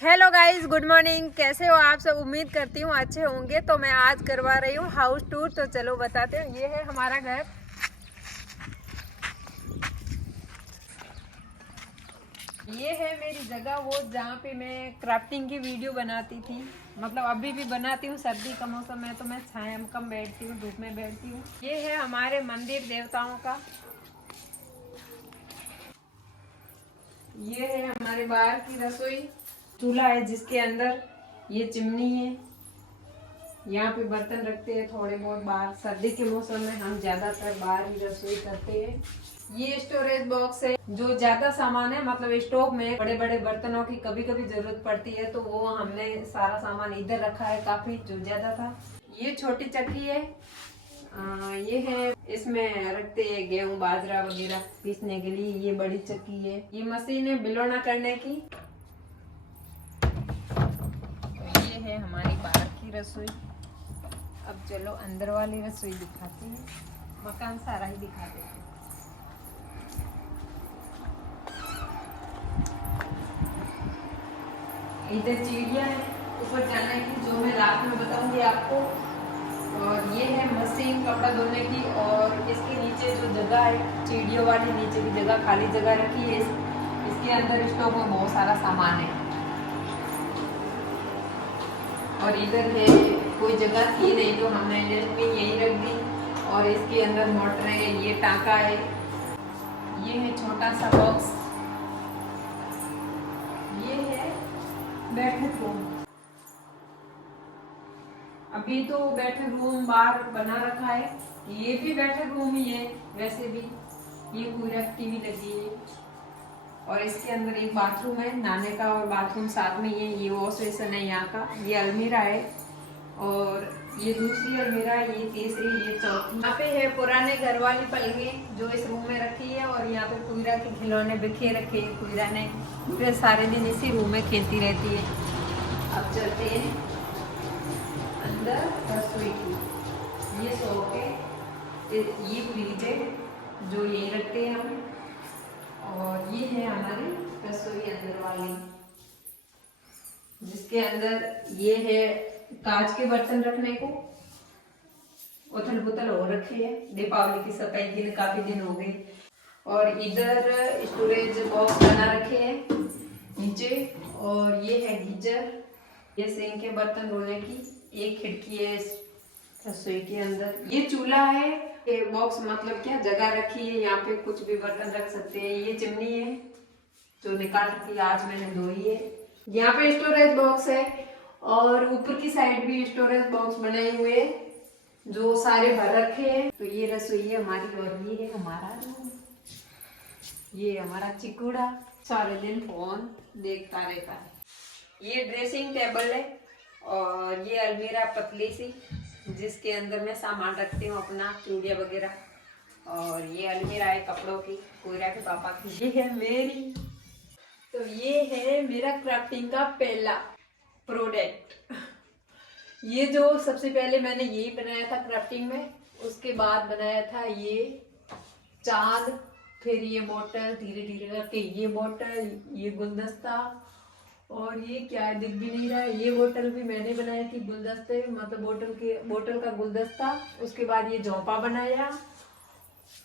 Hello guys, good morning. कैसे हो आप सब? उम्मीद करती हूँ अच्छे होंगे। तो मैं आज करवा रही हूँ हाउस टूर। तो चलो बताते हैं। ये है हमारा घर। ये है मेरी जगह, वो जहाँ पे मैं क्राफ्टिंग की वीडियो बनाती थी। मतलब अभी भी बनाती हूँ। सर्दी का मौसम है तो मैं छाया में कम बैठती हूँ, धूप में बैठती हूँ। ये है हमारे मंदिर देवताओं का। ये है हमारे बाहर की रसोई। चूल्हा है जिसके अंदर ये चिमनी है। यहाँ पे बर्तन रखते हैं थोड़े बहुत बाहर। सर्दी के मौसम में हम ज्यादातर बाहर ही रसोई करते हैं। ये स्टोरेज बॉक्स है। जो ज्यादा सामान है, मतलब स्टोव में बड़े बड़े बर्तनों की कभी कभी जरूरत पड़ती है तो वो हमने सारा सामान इधर रखा है, काफी जो ज्यादा था। ये छोटी चक्की है। ये है, इसमें रखते हैं गेहूं बाजरा वगैरह पीसने के लिए। ये बड़ी चक्की है। ये मशीन है बिलोना करने की। ये है हमारी बाहर की रसोई। अब चलो अंदर वाली रसोई दिखाते हैं। मकान सारा ही दिखाते हैं। इधर चिड़िया है ऊपर जाने की, जो मैं रात में बताऊंगी आपको। और ये है मशीन कपड़ा धोने की। और इसके नीचे जो जगह है चिड़ियों वाली, नीचे की जगह खाली जगह रखी है। इसके अंदर स्टोव में बहुत सारा सामान है। और इधर है, कोई जगह थी नहीं तो हमने डस्टबिन यही रख दी। और इसके अंदर मोटर है, ये टांका है। ये है छोटा सा बॉक्स। ये है बैठक रूम। अभी तो बैठक रूम बाहर बना रखा है। ये भी बैठक रूम ही है वैसे भी। ये पूरा टीवी लगी है। और इसके अंदर एक बाथरूम है, नहाने का और बाथरूम साथ में ही है। ये वॉश बेसिन है यहाँ का। ये अलमीरा है। और ये दूसरी अलमीरा, ये तीसरी, ये चौथी। यहाँ पे है पुराने घर वाली पलंगे जो इस रूम में रखी है। और यहाँ पे पूरा के खिलौने बिखे रखे हैं। पूरा ने पूरे सारे दिन इसी रूम में खेलती रहती है। अब चलते हैं अंदर रसोई की। ये शॉप है। ये फ्रिज है जो यही रखते हैं हम। और ये है हमारी रसोई अंदर वाली, जिसके अंदर ये है कांच के बर्तन रखने को। उथल पुथल हो रखे है। दीपावली की सफाई के लिए काफी दिन हो गए। और इधर स्टोरेज बॉक्स बना रखे हैं नीचे। और ये है गीजर। ये सिंक के बर्तन धोने की। एक खिड़की है इस रसोई के अंदर। ये चूल्हा है। ये बॉक्स मतलब क्या जगह रखी है, यहाँ पे कुछ भी बर्तन रख सकते हैं। ये चिमनी है जो निकाल रखी, आज मैंने धोई है। यहाँ पे स्टोरेज बॉक्स है। और ऊपर की साइड भी स्टोरेज बॉक्स बनाए हुए हैं जो सारे भर रखे हैं। तो ये रसोई है हमारी। और ये है हमारा रूम। ये हमारा चिकुड़ा सारे दिन फोन देखता रहता है। ये ड्रेसिंग टेबल है। और ये अलमीरा पतली सी, जिसके अंदर मैं सामान रखती हूँ अपना, चूड़िया वगैरह। और ये अलमीरा है कपड़ों की, कोयरा के पापा की। ये है मेरी। तो ये है मेरा क्राफ्टिंग का पहला प्रोडक्ट। ये जो सबसे पहले मैंने यही बनाया था क्राफ्टिंग में। उसके बाद बनाया था ये चांद, फिर ये बोतल, धीरे धीरे करके ये बोतल, ये गुलदस्ता। और ये क्या है दिख भी नहीं रहा है। ये बोतल भी मैंने बनाई थी, गुलदस्ते मतलब बोतल का गुलदस्ता। उसके बाद ये झोंपा बनाया।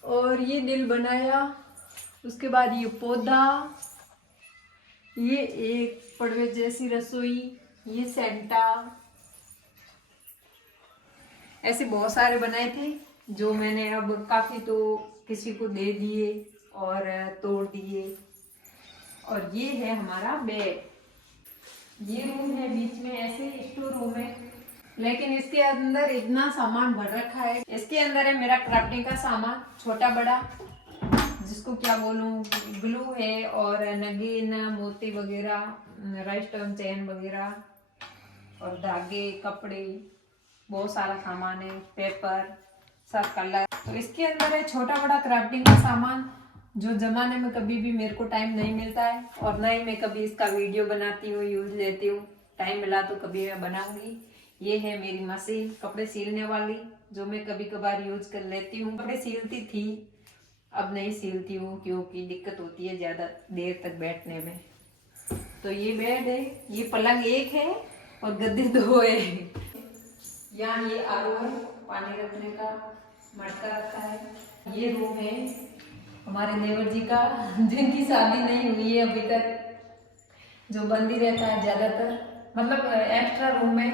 और ये दिल बनाया। उसके बाद ये पौधा। ये एक पड़वे जैसी रसोई। ये सेंटा। ऐसे बहुत सारे बनाए थे जो मैंने अब काफी तो किसी को दे दिए और तोड़ दिए। और ये है हमारा बेड। ये रूम है बीच में, ऐसे स्टोर रूम है। लेकिन इसके अंदर इतना सामान भर रखा है। इसके अंदर है मेरा क्राफ्टिंग का सामान, छोटा बड़ा, जिसको क्या बोलूं, ग्लू है और नगीन, मोती वगैरह, राइस्टोन चैन वगैरह, और धागे, कपड़े, बहुत सारा सामान है, पेपर, सब कलर। तो इसके अंदर है छोटा बड़ा क्राफ्टिंग का सामान, जो जमाने में कभी भी मेरे को टाइम नहीं मिलता है। और ना ही मैं कभी इसका वीडियो बनाती हूँ, यूज लेती हूँ। टाइम मिला तो कभी मैं बनाऊंगी। ये है मेरी मशीन कपड़े सिलने वाली, जो मैं कभी कभार यूज कर लेती हूँ। कपड़े सिलती थी, अब नहीं सिलती हूँ क्योंकि दिक्कत होती है ज्यादा देर तक बैठने में। तो ये बेड है, ये पलंग एक है और गद्दे दो है। यहाँ ये आरो है, पानी रखने का मटका रखा है। ये रूम है हमारे नेवर जी का, जिनकी शादी नहीं हुई है अभी तक, जो बंदी रहता है ज्यादातर, मतलब एक्स्ट्रा रूम है,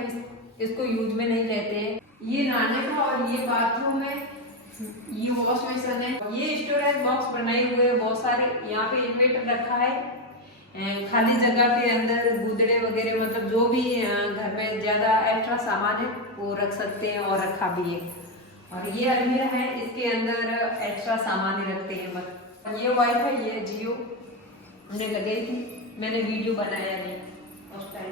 इसको यूज में नहीं लेते हैं। ये नहाने का और ये बाथरूम है, ये वॉश बेसिन है। ये स्टोरेज बॉक्स बनाए हुए बहुत सारे। यहाँ पे इन्वर्टर रखा है, खाली जगह पे अंदर गुदड़े वगैरह, मतलब जो भी घर में ज्यादा एक्स्ट्रा सामान है वो रख सकते हैं, और रखा भी है। और ये अलमीरा है, इसके अंदर एक्स्ट्रा सामान ही रखते हैं बस। ये वाईफाई ये जियो हमने लगाई थी, मैंने वीडियो बनाया नहीं उस टाइम।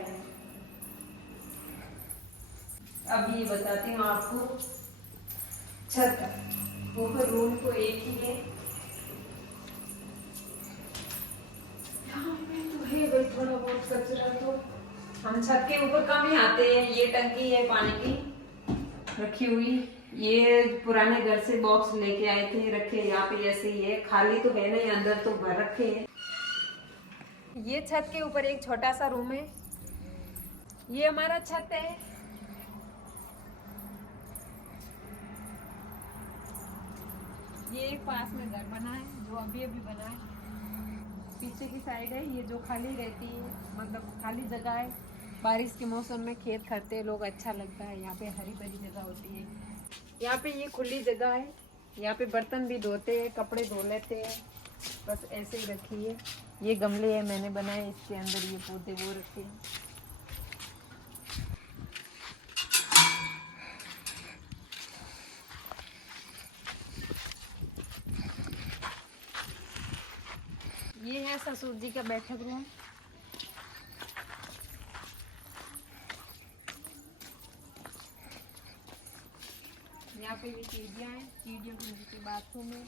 अब ये बताती हूँ आपको छत। ऊपर रूम तो एक ही है, यहाँ पे तो है भाई थोड़ा बहुत कचरा, तो हम छत के ऊपर कम ही आते हैं। ये टंकी है पानी की रखी हुई, ये पुराने घर से बॉक्स लेके आए थे, रखे यहाँ पे ऐसे ही है, खाली तो है नहीं, अंदर तो भर रखे हैं। ये छत के ऊपर एक छोटा सा रूम है, ये हमारा छत है। ये एक पास में घर बना है, जो अभी अभी बना है। पीछे की साइड है ये, जो खाली रहती है, मतलब खाली जगह है। बारिश के मौसम में खेत करते लोग, अच्छा लगता है, यहाँ पे हरी भरी जगह होती है। यहाँ पे ये खुली जगह है, यहाँ पे बर्तन भी धोते हैं, कपड़े धो लेते हैं, बस ऐसे ही रखी है। ये गमले है मैंने बनाए, इसके अंदर ये पौधे वो रखे हैं। ये है ससुर जी का बैठक रूम। यहाँ पे ये सीढ़ियाँ हैं, सीढ़ियों के नीचे बाथरूम है,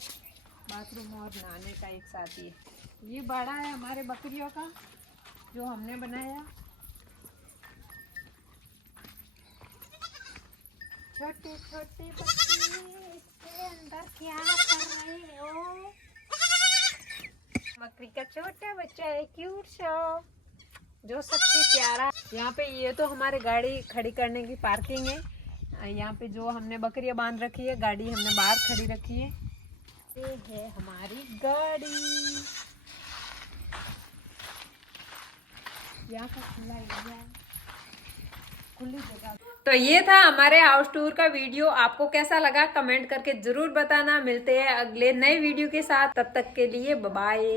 बाथरूम और नहाने का एक साथ ही है। ये बाड़ा है हमारे बकरियों का, जो हमने बनाया। छोटे छोटे बच्चे इसके अंदर क्या कर रहे हो? बकरी का छोटा बच्चा है, क्यूट सा, जो सबसे प्यारा। यहाँ पे ये तो हमारे गाड़ी खड़ी करने की पार्किंग है। यहाँ पे जो हमने बकरियां बांध रखी है, गाड़ी हमने बाहर खड़ी रखी है। ये है हमारी गाड़ी, यहाँ का खुला एरिया है, खुली जगह। तो ये था हमारे हाउस टूर का वीडियो। आपको कैसा लगा कमेंट करके जरूर बताना। मिलते हैं अगले नए वीडियो के साथ, तब तक के लिए बाय बाय।